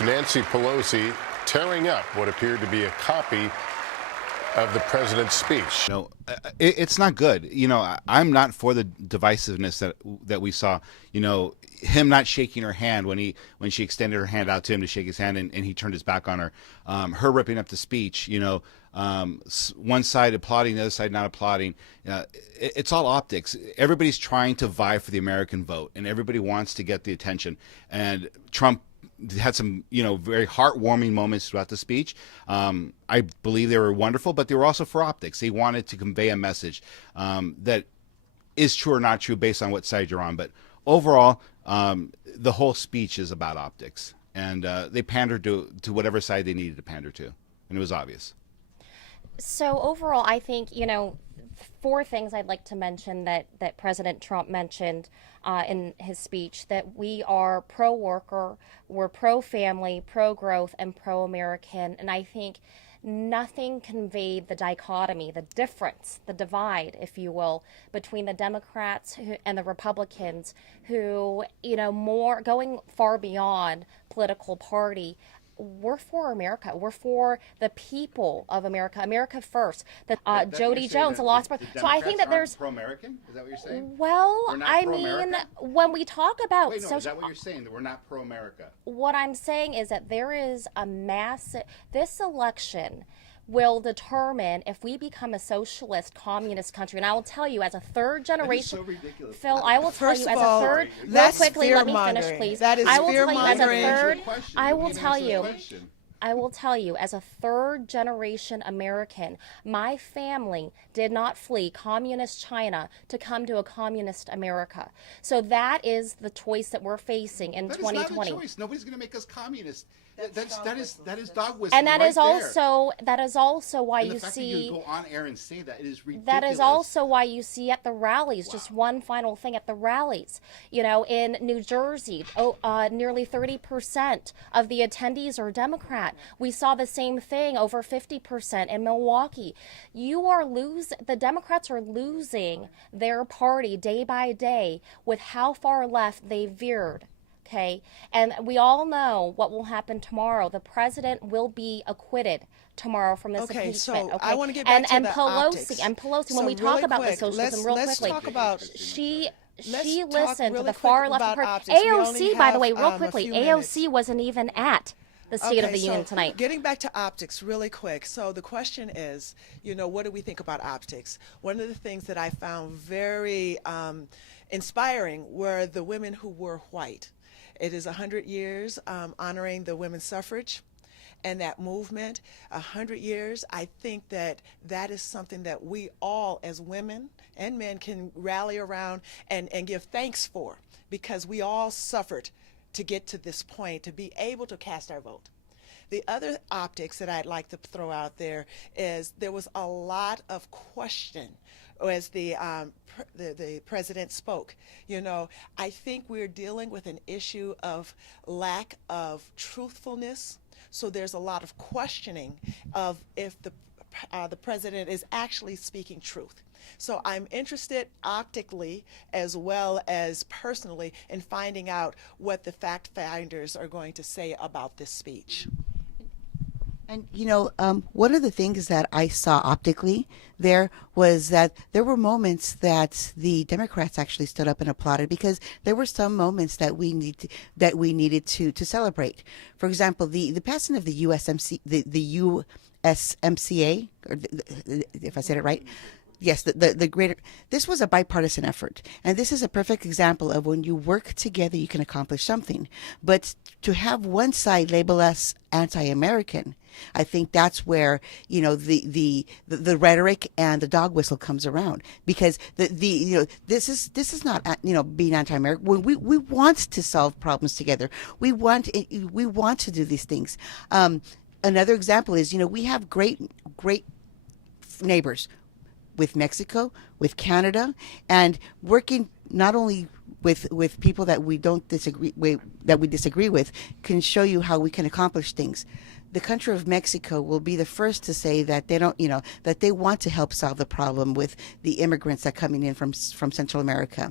Nancy Pelosi tearing up what appeared to be a copy of the president's speech. It's not good. I'm not for the divisiveness that we saw. Him not shaking her hand when she extended her hand out to him to shake his hand, and he turned his back on her. Her ripping up the speech. One side applauding, the other side not applauding. It's all optics. Everybody's trying to vie for the American vote, and everybody wants to get the attention. And Trump had some, very heartwarming moments throughout the speech. I believe they were wonderful, but they were also for optics. He wanted to convey a message that is true or not true based on what side you're on. But overall, the whole speech is about optics, and they pandered to whatever side they needed to pander to, and it was obvious. So overall, I think, four things I'd like to mention that President Trump mentioned in his speech: that we are pro-worker, we're pro-family, pro-growth, and pro-American. And I think nothing conveyed the dichotomy, the difference, the divide, if you will, between the Democrats and the Republicans who, more going far beyond political party. We're for America. We're for the people of America. America first. Jody Jones, the lost. So I think that there's pro-American. Is that what you're saying? Well, I mean, when we talk about is that what you're saying? That we're not pro-America? What I'm saying is that there is a massive. This election will determine if we become a socialist, communist country. And I will tell you, as a third generation, so ridiculous. Phil, I will tell you, as a third. Real quickly, let me finish, please. That is I will tell you, as a fear-mongering. third. I will tell you, as a third generation American, my family did not flee communist China to come to a communist America. So that is the choice that we're facing in 2020. That is not a choice. Nobody's going to make us communist. That is dog whistling. And that right is also why and you the fact see that you go on air and say that, it is ridiculous. that is also why you see at the rallies. Wow. Just one final thing at the rallies. In New Jersey, nearly 30% of the attendees are Democrat. We saw the same thing, over 50% in Milwaukee. The Democrats are losing their party day by day with how far left they veered. Okay, and we all know what will happen tomorrow. The president will be acquitted tomorrow from this impeachment. So I want to get back to the optics. And Pelosi, So when we talk really about quick, the socialism, real let's quickly, talk about. she talk listened to really the far quick left. about optics. We only AOC, by the way, have, real a quickly, few AOC minutes. wasn't even at the State of the Union tonight. Getting back to optics really quick. So the question is, what do we think about optics? One of the things that I found very inspiring were the women who were white. It is 100 years honoring the women's suffrage and that movement. 100 years, I think that is something that we all as women and men can rally around and give thanks for, because we all suffered to get to this point, to be able to cast our vote. The other optics that I'd like to throw out there is there was a lot of question as the president spoke. I think we're dealing with an issue of lack of truthfulness. So there's a lot of questioning of if the president is actually speaking truth. So I'm interested optically as well as personally in finding out what the fact finders are going to say about this speech. And, one of the things that I saw optically there was that there were moments that the Democrats actually stood up and applauded, because there were some moments that we needed to celebrate. For example, the passing of the USMCA, or if I said it right. Yes, the greater. This was a bipartisan effort, and this is a perfect example of when you work together, you can accomplish something. But to have one side label us anti-American, I think that's where the rhetoric and the dog whistle comes around, because this is not being anti-American. When we want to solve problems together, we want to do these things. Another example is we have great neighbors with Mexico, with Canada, and working not only with people that we disagree with, can show you how we can accomplish things. The country of Mexico will be the first to say that they don't, that they want to help solve the problem with the immigrants that are coming in from Central America.